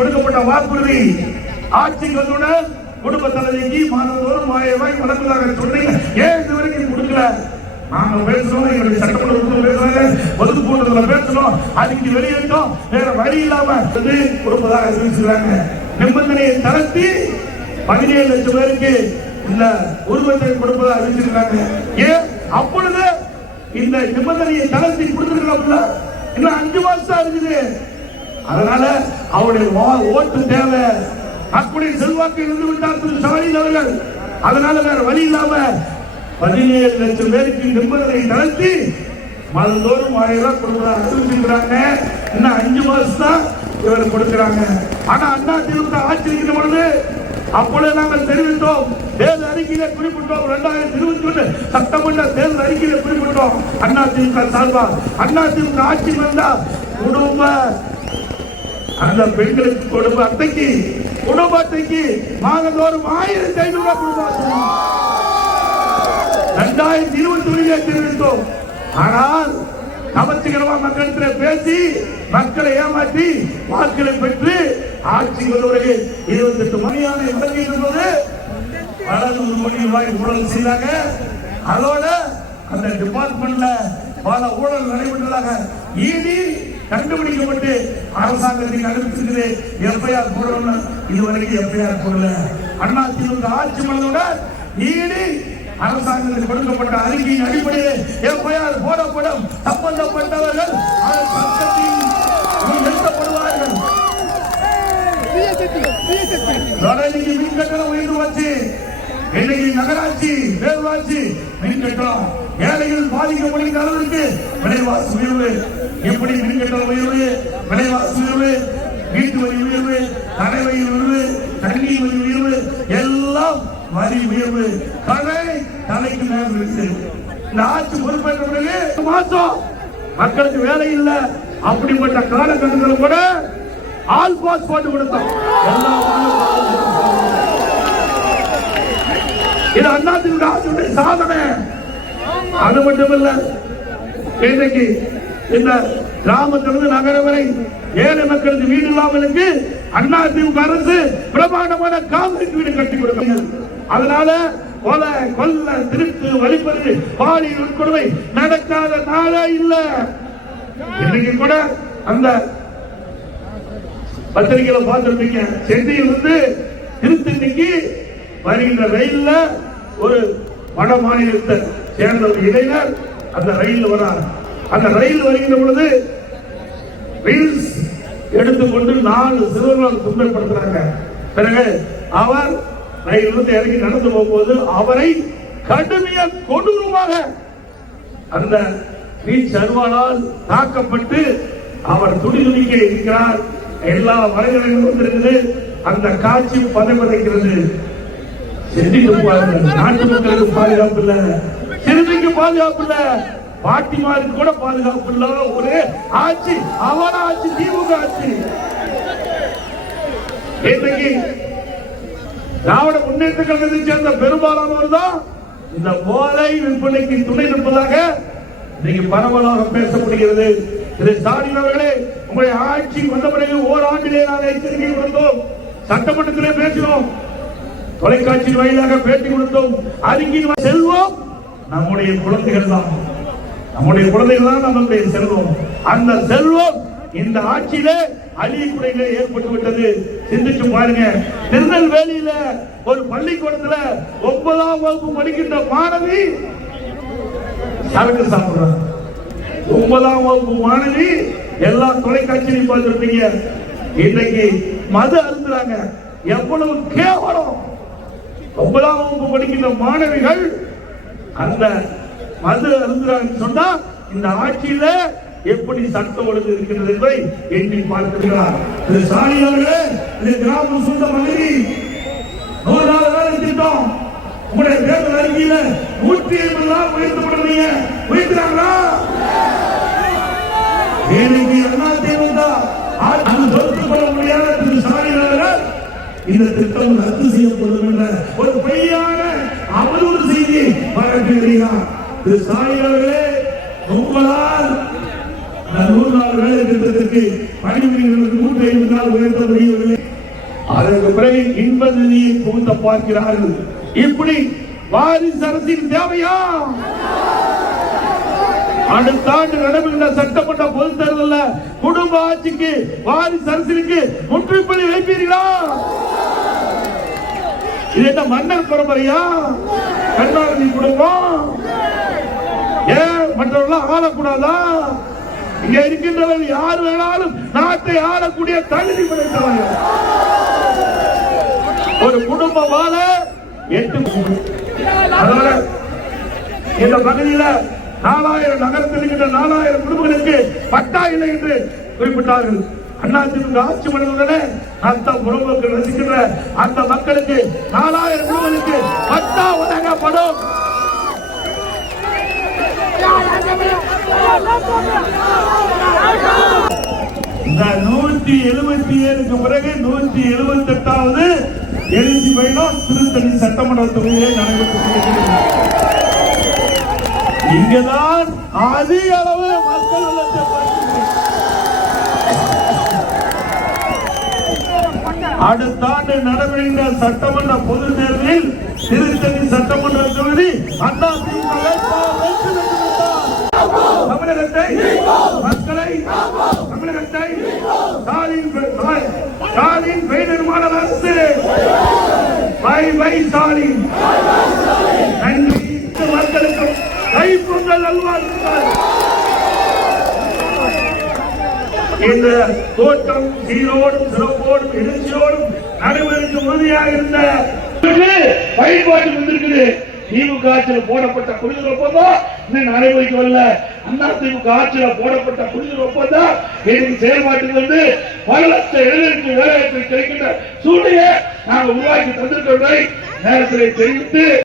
கொடுக்கப்பட்ட வாக்குறுதி ஆட்சிக்கு வந்துடன் குடும்ப தலைவிக்கு மாதந்தோறும் 1000 ரூபாய் வழங்குவதாக சொன்னீங்க. ஏன் இதுவரைக்கும் கொடுக்கல? நாங்க பேசுறோம், எங்களுடைய சட்டமன்ற பேசுறாங்க, பொதுக்கூட்டத்துல பேசணும், அதுக்கு வெளியிட்டோம், வேற வழி இல்லாம கொடுப்பதாக அறிவிச்சுறாங்க. நிபந்தனையை தளர்த்தி 17 லட்சம் பேருக்கு இந்த உருவத்தை கொடுப்பதாக அறிவிச்சிருக்காங்க. ஏன் அப்பொழுது இந்த நிபந்தனையை தளர்த்தி கொடுத்துருக்கோம்ல? இன்னும் 5 மாசம் இருக்குது. அதனால அவருடைய ஓட்டு தேவை. மக்களுடைய செல்வாக்கு இருந்து விட்டார் திரு ஸ்டாலின் அவர்கள். அதனால வேற வழி இல்லாம 17 லட்சம் பேருக்கு நிபந்தனை தளர்த்தி மாதந்தோறும் 1000 ரூபாய் கொடுக்கிறாங்க அறிவிச்சிருக்கிறாங்க. இன்னும் 5 மாசம் தான் இவர் கொடுக்கிறாங்க. ஆனா அண்ணா திமுக ஆட்சி இருக்கிற பொழுது அப்பொழுது நாங்கள் தெரிவித்தோம், தேர்தல் அறிக்கையில குறிப்பிட்டோம், 2021 சட்டமன்ற தேர்தல் அறிக்கையில குறிப்பிட்டோம். அண்ணா திமுக சார்பா அண்ணா திமுக ஆட்சி வந்தா குடும்ப அந்த பெண்களுக்கு குடும்ப அட்டைக்கு மாதந்தோறும் 1500 ரூபாய் கொடுப்பாங்க. 2021 தெரிவித்தோம். ஆனால் கவர்ச்சிகரமா மக்களிடத்தில் பேசி மக்களை ஏமாற்றி வாக்குகளை பெற்று ஆட்சி வருவதற்கு 28 மணியான வழங்கியிருந்தது. பல 100 கோடி ரூபாய் ஊழல் செய்தாங்க. அதோட அந்த டிபார்ட்மெண்ட்ல பல ஊழல் நடைபெற்றதாக இடி கண்டுபிடிக்கப்பட்டு அரசாங்கத்துக்கு அறிவிச்சிருக்குது. எஃப்ஐஆர் போடணும், இதுவரைக்கும் எஃப்ஐஆர் போடல. அண்ணா திமுக ஆட்சி பண்ணதுடன் இடி அரசாங்கத்தில் கொடுக்கப்பட்ட அறிக்கையின் அடிப்படையில் எஃப்ஐஆர் போடப்படும். சம்பந்தப்பட்டவர்கள் நிறுத்தப்படுவார்கள். மின் கட்டணம் உயர்ந்து வச்சு இன்னைக்கு நகராட்சி பேரூராட்சி மின் கட்டணம் ஏழைகள் பாதிக்கப்படுகிற அளவிற்கு விலைவாசி உயர்வு. எப்படி மின் கட்டணம் உயர்வு, விலைவாசி உயர்வு, வீட்டு வரி உயர்வு, கடை வரி உயர்வு, தண்ணீர் வரி உயர்வு, எல்லாம் வரி உயர்வு. தலைக்கு மேல் இருக்கு. இந்த ஆட்சி பொறுப்பேற்ற பிறகு மாசம் மக்களுக்கு வேலை இல்லை. அப்படிப்பட்ட காலகட்டத்தில் கூட ஆல் பாஸ் போட்டு கொடுத்தோம். இது அண்ணா திமுக ஆட்சியுடைய சாதனை. அது மட்டுமல்ல, இன்றைக்கு இந்த கிராமத்திலிருந்து நகரம் வரை ஏழை மக்களுக்கு வீடு இல்லாமலுக்கு அண்ணா திமுக அரசு பிரமாண்டமான காங்கிரீட் வீடு கட்டி கொடுக்கிறது. அதனால கொலை, கொல்ல, திருட்டு, வழிபறி, பாலியல் வன்கொடுமை நடக்காத நாளே இல்ல. இன்னைக்கு கூட அந்த பத்திரிகையில பார்த்திருப்பீங்க, சென்னையில் இருந்து திருத்தணிக்கு வருகின்ற ரயில்ல ஒரு வட மாநிலத்தை சேர்ந்த ஒரு இளைஞர் அந்த ரயில் வரார். அந்த ரயில் வருகின்ற பொழுது ரீல்ஸ் எடுத்துக்கொண்டு 4 சிறுவர்கள் துன்பப்படுத்துறாங்க. பிறகு அவர் ரயிலிருந்து இறங்கி நடந்து போகும்போது அவரை கடுமையாக கொடூரமாக அந்த வீச்சு அருவாளால் தாக்கப்பட்டு அவர் துடிதுடிக்க இருக்கிறார். எல்லா வலைகளிலும் வந்திருக்குது. அந்த காட்சி பதைபதைக்கிறது. நாட்டு மக்களுக்கு பாதுகாப்பு இல்ல, சிறுமிக்கு பாதுகாப்பு இல்ல, பாட்டிமாருக்கு கூட பாதுகாப்பு இல்ல. ஒரே ஆட்சி, அவன ஆட்சி, திமுக ஆட்சி. இன்றைக்கு திராவிட முன்னேற்ற கழகத்தை சேர்ந்த பெரும்பாலானவர் தான் இந்த போதை விற்பனைக்கு துணை நிற்பதாக இன்னைக்கு பரவலாக பேசப்படுகிறது. திரு ஸ்டாலின் அவர்களே, உங்களுடைய ஆட்சி வந்த பிறகு ஓராண்டிலே நாங்கள் எச்சரிக்கை கொடுத்தோம், சட்டமன்றத்திலே பேசினோம், தொலைக்காட்சி வாயிலாக பேட்டி கொடுத்தோம். அறிக்கையின் செல்வம் நம்முடைய குழந்தைகள் தான், நம்முடைய குழந்தைகள் தான் நம்முடைய செல்வம். அந்த செல்வம் இந்த ஆட்சியிலே அழியக்குறையிலே ஏற்பட்டு விட்டது. சிந்திச்சு பாருங்க. திருநெல்வேலியில ஒரு பள்ளிக்கூடத்துல 9ஆம் வகுப்பு படிக்கின்ற மாணவி சரக்கு சாப்பிடுறாங்க. 9ஆம் வகுப்பு மாணவி எல்லா தொலைக்காட்சியிலையும் பார்த்திருப்பீங்க. இன்றைக்கு மது அருந்துறாங்க. எவ்வளவு கேவலம்! 9ஆம் வகுப்பு படிக்கின்ற மாணவிகள் அந்த மது அருந்துறாங்க சொன்னா இந்த ஆட்சியில எப்படி சட்டம் ஒழுங்கு இருக்கின்றது என்பதை எண்ணி பார்க்கிறார். திரு ஸ்டாலின் அவர்களே, இந்த கிராம சொந்த மனைவி 100 நாள் வேலை திட்டம் உங்களுடைய தேர்தல் அறிக்கையில 150 நாள் உயர்த்தப்படுறீங்க. உயர்த்துறாங்களா? இன்னைக்கு அண்ணா திமுக அது பொறுத்துக்கொள்ள முடியாத திரு ஸ்டாலின் அவர்கள் இந்த திட்டம் ரத்து செய்யப்படும் என்ற ஒரு பொய்யான அவதூறு செய்தி பரப்பி வருகிறார். திரு ஸ்டாலின் அவர்களே, உங்களால் 100 நாள் வேலை திட்டத்திற்கு பணிபுரியவர்களுக்கு 150 நாள் உயர்த்த முடியவில்லை. அதற்கு பிறகு இன்ப நிதியை புகுத்த பார்க்கிறார்கள். இப்படி வாரிசு அரசின் தேவையா? அடுத்த ஆண்டு நடைபெறுகின்ற சட்டமன்ற பொதுத் தேர்தலில் குடும்ப ஆட்சிக்கு வாரிசு அரசிற்கு முற்றுப்புள்ளி வைப்பீர்களா? இது என்ன மன்னர் பரம்பரையா? கருணாநிதி குடும்பம் ஏன் மற்றவர்கள் ஆளக்கூடாதா? இங்க இருக்கின்றவர்கள் யார் வேணாலும் நாட்டை ஆளக்கூடிய தகுதி படைத்தவர்கள். ஒரு குடும்பம் வாழ 8 அதோட இந்த பகுதியில் 4000 நகரத்தில் இருக்கின்ற 4000 குடும்பங்களுக்கு பட்டா இல்லை என்று குறிப்பிட்டார்கள். அதிமுக ஆட்சி மன்றத்துடனே அந்த புறம்போக்கு ரசிக்கின்ற அந்த மக்களுக்கு 4000 குடும்பங்களுக்கு பட்டா வழங்கப்படும். இந்த 177க்கு பிறகு 178வது எழுச்சி பயணம் திருத்தணி சட்டமன்ற தொகுதியிலே நடைபெற்று இங்கதான் அதிக அளவு மக்கள் அடுத்த ஆண்டு நடைபெறுகின்ற சட்டமன்ற பொது தேர்தலில் திருத்தணி சட்டமன்ற தொகுதி தமிழகத்தை மக்களை தமிழகத்தை ஸ்டாலின் பெயர்மான அரசு ஸ்டாலின் நன்றி மக்களுக்கு கைப்பொங்கல் நல்வாழ்த்துக்கள். இந்த தோட்டம் சீரோடும் சிறப்போடும் எழுச்சியோடும் நடைமுறைக்கு உறுதியாக இருந்த பயன்பாட்டில் வந்திருக்குது. திமுக ஆட்சியில் போடப்பட்ட குடிநீர் ஒப்பந்தம் இன்னும் நடைமுறைக்கு வரல. அதிமுக ஆட்சியில் போடப்பட்ட குடிநீர் ஒப்பந்தம் இன்னைக்கு செயல்பாட்டுக்கு வந்து பல லட்சம் இளைஞருக்கு வேலைவாய்ப்பு கிடைக்கின்ற சூழ்நிலையை நாங்கள் உருவாக்கி தந்திருக்கின்ற நேரத்தில் தெரிவித்து